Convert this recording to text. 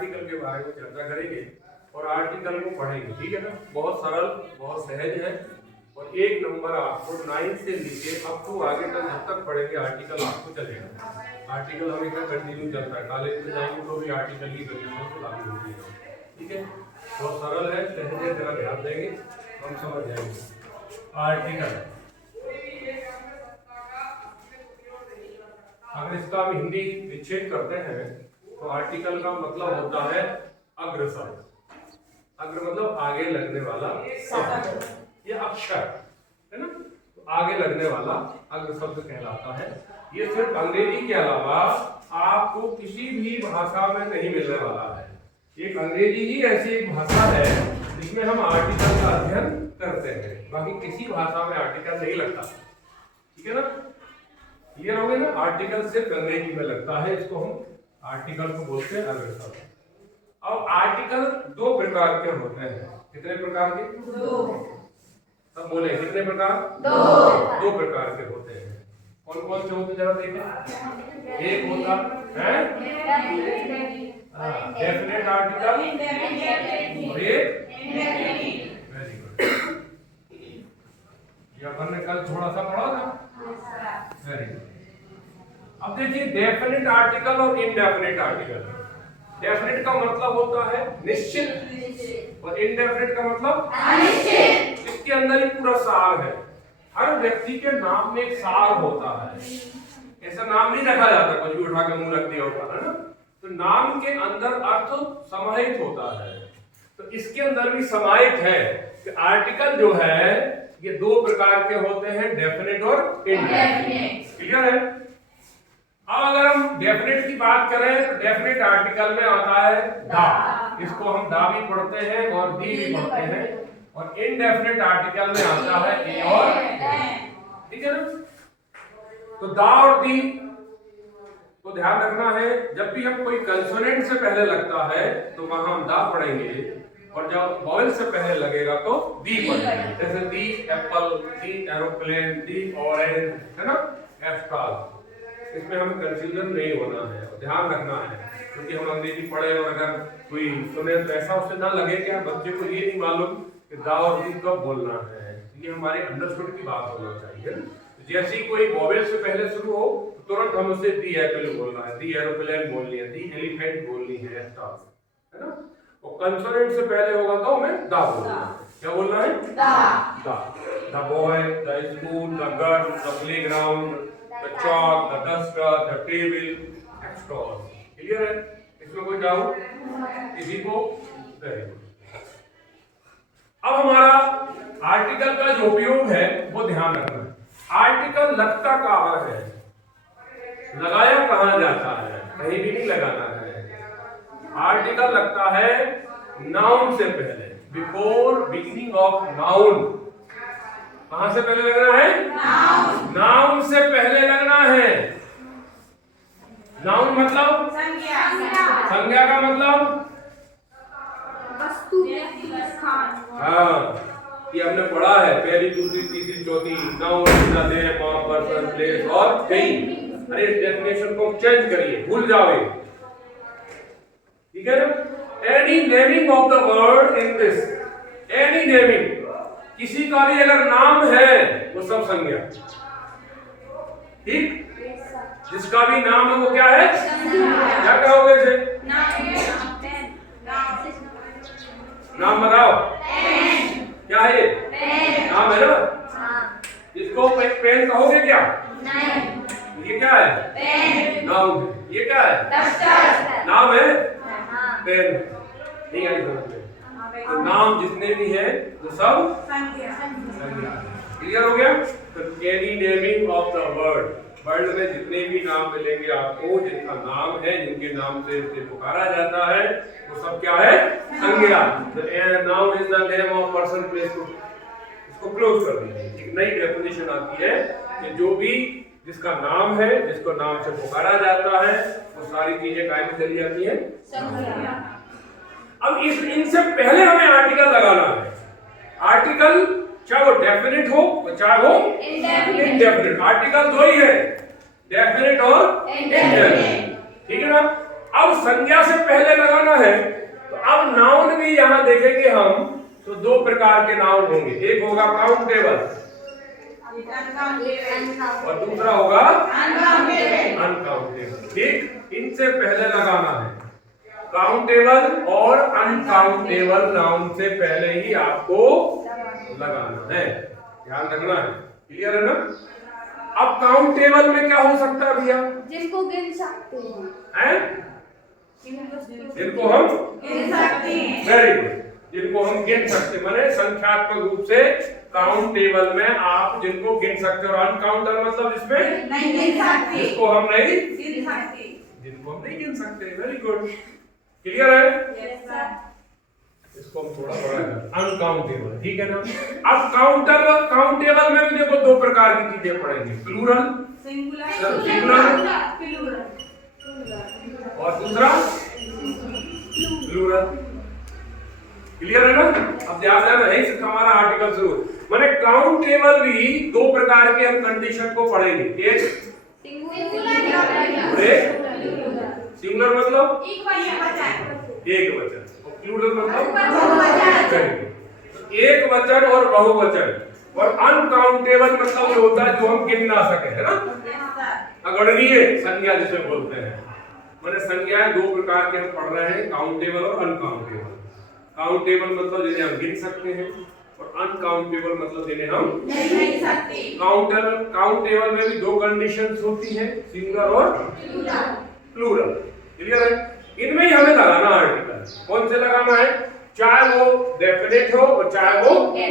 Article के बारे में चर्चा करेंगे और आर्टिकल को पढ़ेंगे, ठीक है ना। बहुत सरल, बहुत सहज है और एक नंबर आपको 9 से लेके अप टू आगे तक जब तक पढ़ेंगे आर्टिकल आपको चलेगा। आर्टिकल हमेशा कंटिन्यू चलता है, कॉलेज में जाएंगे तो भी आर्टिकल की कंडीशन तो लागू होती है, ठीक है। बहुत सरल है, सहज है, जरा ध्यान देंगे हम समझ जाएंगे। आर्टिकल, अगर इसका हम हिंदी विच्छेद करते हैं तो आर्टिकल का मतलब होता है अग्रशब्द। अग्र मतलब आगे लगने वाला शब्द या अक्षर, है ना। तो आगे लगने वाला अग्र शब्द कहलाता है। ये सिर्फ अंग्रेजी के अलावा आपको किसी भी भाषा में नहीं मिलने वाला है। एक अंग्रेजी ही ऐसी एक भाषा है जिसमें हम आर्टिकल का अध्ययन करते हैं, बाकी किसी भाषा में आर्टिकल नहीं लगता, ठीक है ना। क्लियर हो गया ना। आर्टिकल सिर्फ अंग्रेजी में लगता है, इसको हम आर्टिकल को बोलते हैं अग्र शब्द। अब आर्टिकल दो प्रकार के होते हैं। कितने प्रकार के? दो। सब बोले कितने प्रकार? दो प्रकार के होते हैं। कौन कौन से होते हैं जरा देखें। एक होता है डेफिनेट आर्टिकल और एक वेरी गुड। ये अपन ने कल थोड़ा सा पढ़ा था, वेरी गुड। अब देखिए डेफिनेट आर्टिकल और इनडेफिनेट आर्टिकल। डेफिनेट का मतलब होता है निश्चित और इनडेफिनेट का मतलब अनिश्चित। इसके अंदर ही पूरा सार है। हर व्यक्ति के नाम में एक सार होता है, ऐसा नाम नहीं रखा जाता कुछ भी उठा के मुंह रख दिया होता है ना। तो नाम के अंदर अर्थ समाहित होता है, तो इसके अंदर भी समाहित है कि आर्टिकल जो है ये दो प्रकार के होते हैं, डेफिनेट और इनडेफिनेट। क्लियर है। अब अगर हम डेफिनेट की बात करें तो डेफिनेट आर्टिकल में आता है दा, इसको हम दा भी पढ़ते हैं और दी भी पढ़ते हैं। और इनडेफिनेट आर्टिकल में आता है ए और, ठीक है ना। तो दा और दी तो ध्यान रखना है, जब भी हम कोई कंसोनेंट से पहले लगता है तो वहां हम दा पढ़ेंगे और जब वॉवेल से पहले लगेगा तो दी पढ़ेंगे। जैसे दी Apple, the aeroplane, the orange, है ना, एस्ट्रॉल। इसमें हमें कंफ्यूजन नहीं होना है, ध्यान रखना है, क्योंकि हम अंग्रेजी पढ़े और अगर कोई सुने तो ऐसा उससे ना लगे कि बच्चे को ये नहीं मालूम कि दा और दी कब बोलना है। ये हमारे अंडरस्टूड की बात होना चाहिए। जैसे ही कोई वॉवेल से पहले शुरू हो तो तुरंत हम उसे दी एप्पल बोलना है, दी एरोप्लेन बोलनी है, दी एलिफेंट बोलनी है, है ना। और कंसोनेंट से पहले होगा तो हमें दा बोलना है। क्या बोलना है? दा। दा। The boy, the school, the girl, the playground, the chalk, the duster, the table, etc. Clear है? इसमें कोई डाउट किसी को? Very good. अब हमारा आर्टिकल का जो उपयोग है वो ध्यान रखना है। आर्टिकल लगता कहाँ है, लगाया कहाँ जाता है, कहीं भी नहीं लगाना है। आर्टिकल लगता है नाउन से पहले, बिफोर बिगिनिंग ऑफ नाउन। कहां से पहले लगना है? नाउन। नाउन से पहले लगना है। नाउन मतलब संज्ञा। संज्ञा का मतलब वस्तु, हाँ, ये हमने पढ़ा है पहली, दूसरी, तीसरी, चौथी। Noun is the name of person, place और थिंग। अरे इस डेफिनेशन को चेंज करिए, भूल जाओ ये, ठीक है ना। Any naming of the word in this, any naming, किसी का भी अगर नाम है वो सब संज्ञा, ठीक। जिसका भी नाम है वो क्या है? क्या कहोगे इसे? नाम बताओ। क्या है? नाम है ना। इसको पेन कहोगे क्या? नहीं। ये क्या है? पेन। नाम। ये क्या है? नाम है। पेन। नहीं आई समझ में? तो नाम जितने भी हैं वो सब संज्ञा। क्लियर हो गया। तो any naming of the word, world में जितने भी नाम मिलेंगे आपको, जिनका नाम है, जिनके नाम से इसे पुकारा जाता है, वो सब क्या है? संज्ञा। Noun is the name of person, place. इसको क्लोज कर दीजिए। एक नई डेफिनेशन आती है कि जो भी जिसका नाम है, जिसको नाम से पुकारा जाता है, वो सारी चीजें काय में चली जाती है? संज्ञा। अब इनसे पहले हमें आर्टिकल लगाना है। आर्टिकल चाहे वो डेफिनेट हो चाहे वो इनडेफिनेट। आर्टिकल दो ही है, डेफिनेट और इनडेफिनेट, ठीक है ना। अब संज्ञा से पहले लगाना है तो अब नाउन भी यहां देखेंगे हम तो दो प्रकार के नाउन होंगे, एक होगा काउंटेबल और दूसरा होगा अनकाउंटेबल। ठीक, इनसे पहले लगाना है काउंटेबल और अनकाउंटेबल नाउन से पहले ही आपको लगाना है, ध्यान रखना है। क्लियर है ना? अब काउंटेबल में क्या हो सकता है भैया? जिनको गिन सकते हैं, जिनको हम गिन सकते हैं। वेरी गुड, जिनको हम गिन सकते, माने संख्यात्मक रूप से काउंटेबल में आप जिनको गिन सकते हो, और अनकाउंटेबल मतलब इसमें नहीं गिन सकते, जिसको हम नहीं गिन सकते, जिनको हम नहीं गिन सकते। वेरी गुड, क्लियर है? Yes sir. इसको हम थोड़ा बड़ा कर, अनकाउंटेबल, ठीक है ना? अब काउंटेबल में भी देखो दो प्रकार की चीजें पढ़ेंगे, प्लूरल सिंगुलर और दूसरा प्लूरल। क्लियर है ना? अब ध्यान देना, यही से हमारा आर्टिकल शुरू। माने काउंटेबल भी दो प्रकार के हम कंडीशन को पढ़ेंगे, एक सिंगुलर मतलब एक वचन, और प्लूरल मतलब एक वचन और बहुवचन, और अनकाउंटेबल मतलब जो होता है जो हम गिन ना सके, है ना? अगणनीय संज्ञा जिसे बोलते हैं। माने संज्ञाएं दो प्रकार के हम पढ़ रहे हैं, काउंटेबल और अनकाउंटेबल। काउंटेबल मतलब जिन्हें हम गिन सकते हैं, और अनकाउंटेबल मतलब जिन्हें हम नहीं सकते। काउंटेबल में भी दो कंडीशंस होती हैं, सिंगुलर और प्लूरल। क्लियर है? इनमें ही हमें लगाना आर्टिकल। कौन से लगाना है? चाहे वो डेफिनेट हो और चाहे वो